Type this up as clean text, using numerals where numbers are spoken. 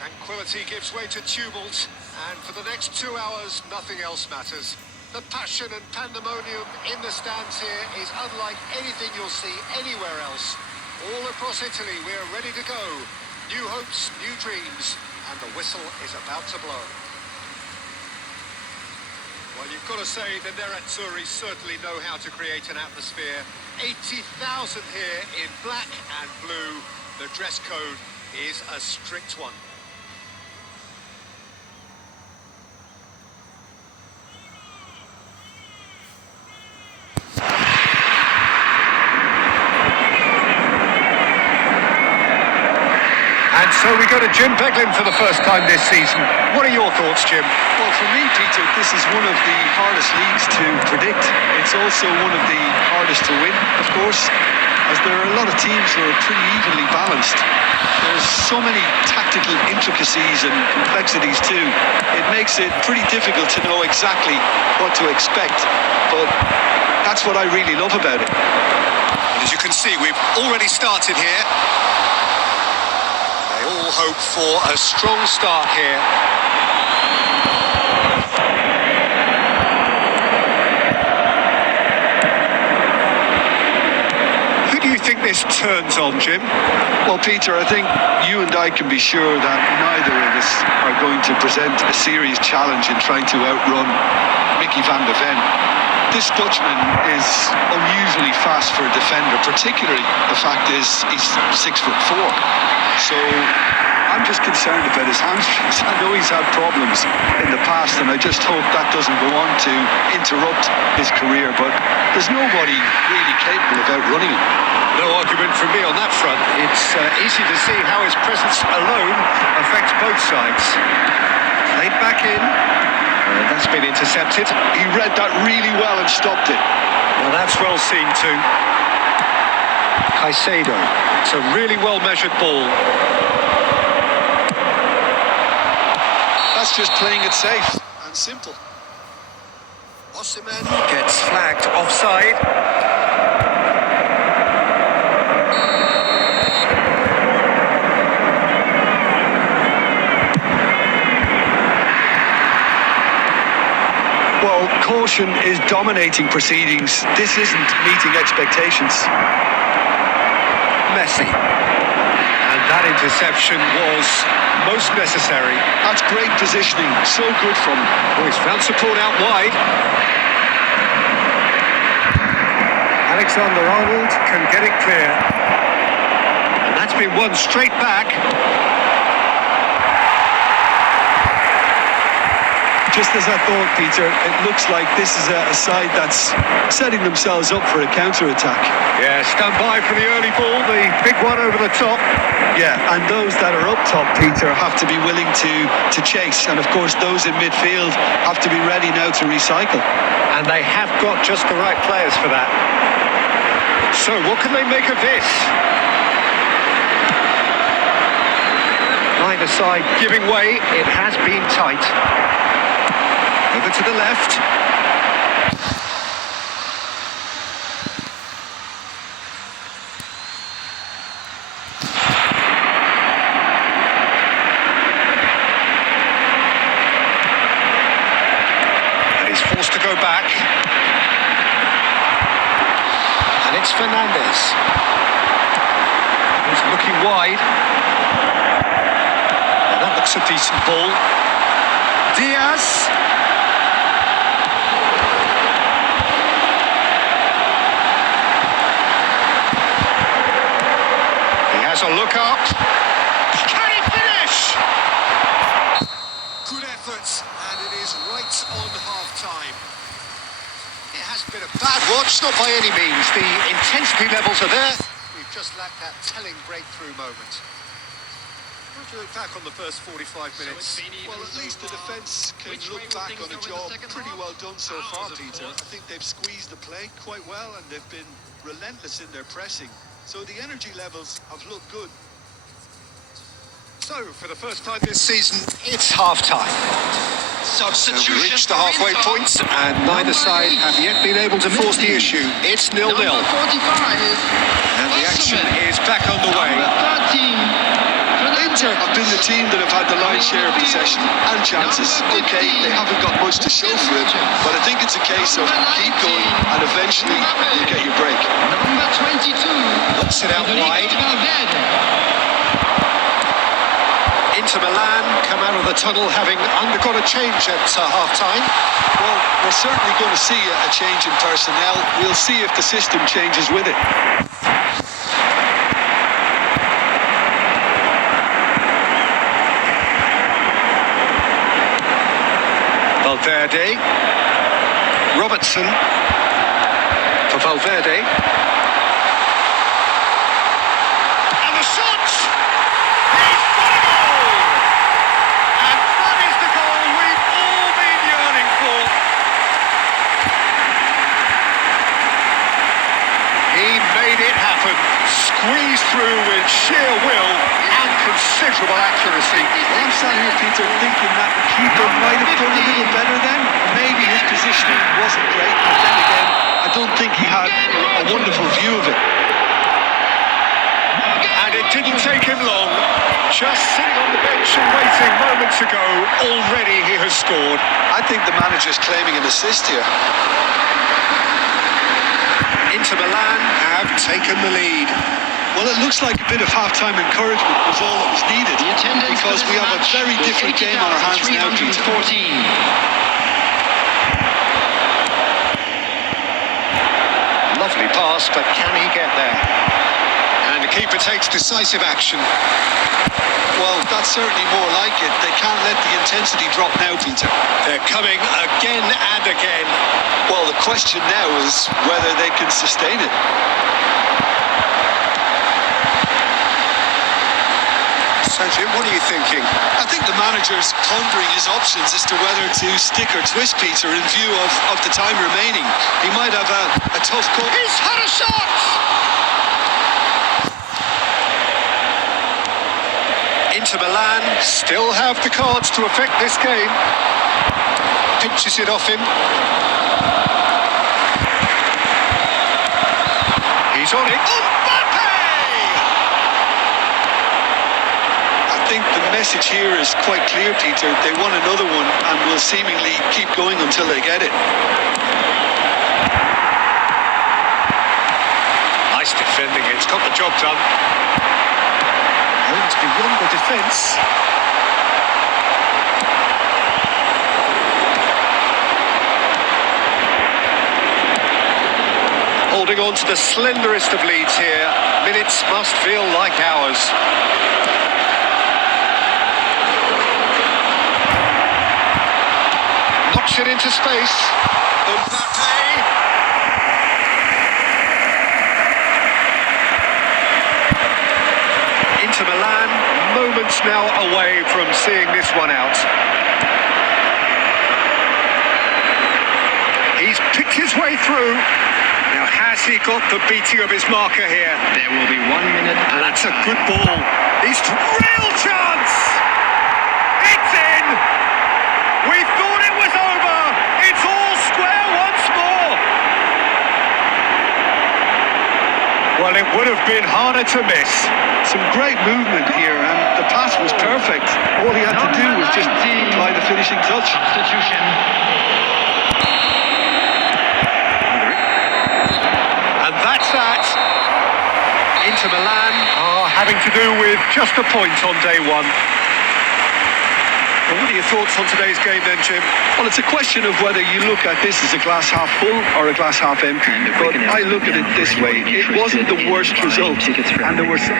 Tranquility gives way to tumult, and for the next 2 hours, nothing else matters. The passion and pandemonium in the stands here is unlike anything you'll see anywhere else. All across Italy, we're ready to go. New hopes, new dreams, and the whistle is about to blow. Well, you've got to say that the Nerazzurri certainly know how to create an atmosphere. 80,000 here in black and blue. The dress code is a strict one. So we go to Jim Beglin for the first time this season. What are your thoughts, Jim? Well, for me, Peter, this is one of the hardest leagues to predict. It's also one of the hardest to win, of course, as there are a lot of teams who are pretty evenly balanced. There's so many tactical intricacies and complexities too. It makes it pretty difficult to know exactly what to expect, but that's what I really love about it. As you can see, we've already started here. All hope for a strong start here. Who do you think this turns on, Jim? Well, Peter, I think you and I can be sure that neither of us are going to present a serious challenge in trying to outrun Mickey van der Ven. This Dutchman is unusually fast for a defender, particularly the fact is he's 6'4". So I'm just concerned about his hamstrings. I know he's had problems in the past, and I just hope that doesn't go on to interrupt his career. But there's nobody really capable of outrunning him. No argument from me on that front. It's easy to see how his presence alone affects both sides. Played back in. That's been intercepted. He read that really well and stopped it. Well, that's well seen too. Caicedo. It's a really well-measured ball. That's just playing it safe and simple. Osimhen gets flagged offside. Well, caution is dominating proceedings. This isn't meeting expectations. Messi. And that interception was most necessary. That's great positioning. So good from him. Oh, he's found support out wide. Alexander-Arnold can get it clear. And that's been won straight back. Just as I thought, Peter, it looks like this is a side that's setting themselves up for a counter-attack. Yeah, stand by for the early ball, the big one over the top. Yeah, and those that are up top, Peter, have to be willing to chase. And of course, those in midfield have to be ready now to recycle. And they have got just the right players for that. So, what can they make of this? Neither side giving way. It has been tight. Over to the left. And he's forced to go back. And it's Fernandes. He's looking wide. And that looks a decent ball. Diaz. A look up. Can he finish? Good efforts, and it is right on half-time. It has been a bad watch, not by any means. The intensity levels are there. We've just lacked that telling breakthrough moment. What do you look back on the first 45 minutes? Well, at least the defence can look back on a job pretty well done so far, Peter. I think they've squeezed the play quite well, and they've been relentless in their pressing. So the energy levels have looked good. So, for the first time this season, it's half-time. Substitution. We've reached the halfway point, and neither side have yet been able to force the issue. It's 0-0. And the action is back underway. Inter have been the team that have had the lion's share of possession and chances. Okay, they haven't got much to show for it, but I think it's a case of keep going and eventually you'll get your break. Number 22. Puts it out wide. Inter Milan come out of the tunnel having undergone a change at half-time. Well, we're certainly going to see a change in personnel. We'll see if the system changes with it. Valverde. Robertson for Valverde. And the shot! He's got a goal! And that is the goal we've all been yearning for. He made it happen. Squeezed through with sheer will and considerable accuracy. Well, I'm sat here, Peter, thinking that the keeper might have done a little better then. Maybe his positioning wasn't great, but then again, I don't think he had a wonderful view of it. And it didn't take him long. Just sitting on the bench and waiting moments ago, already he has scored. I think the manager's claiming an assist here. Inter Milan have taken the lead. Well, it looks like a bit of half-time encouragement was all that was needed, The attendance because for we this have a match very was different game on our hands now, Peter. 80,314. Lovely pass, but can he get there? And the keeper takes decisive action. Well, that's certainly more like it. They can't let the intensity drop now, Peter. They're coming again and again. Well, the question now is whether they can sustain it. So, Jim, what are you thinking? I think the manager's pondering his options as to whether to stick or twist, Peter, in view of the time remaining. He might have a tough call. He's had a shot! Inter Milan still have the cards to affect this game. Pinches it off him. He's on it. I think the message here is quite clear, Peter. They want another one and will seemingly keep going until they get it. Nice defending. It's got the job done. It's beyond the defence. Holding on to the slenderest of leads here. Minutes must feel like hours. Knocks it into space. Mbappe. Inter Milan, moments now away from seeing this one out. He's picked his way through. Now, has he got the beating of his marker here? There will be 1 minute. And that's a good ball. He's real chance! It's in! We thought it was over! It's all square once more! Well, it would have been harder to miss. Some great movement here, and the pass was perfect. All he had to do was just apply the finishing touch. Substitution. And that's that. Inter Milan are having to do with just a point on day one. Well, what are your thoughts on today's game then, Jim? Well, it's a question of whether you look at this as a glass half full or a glass half empty. But I look at it this way. It wasn't the worst result, and there were some...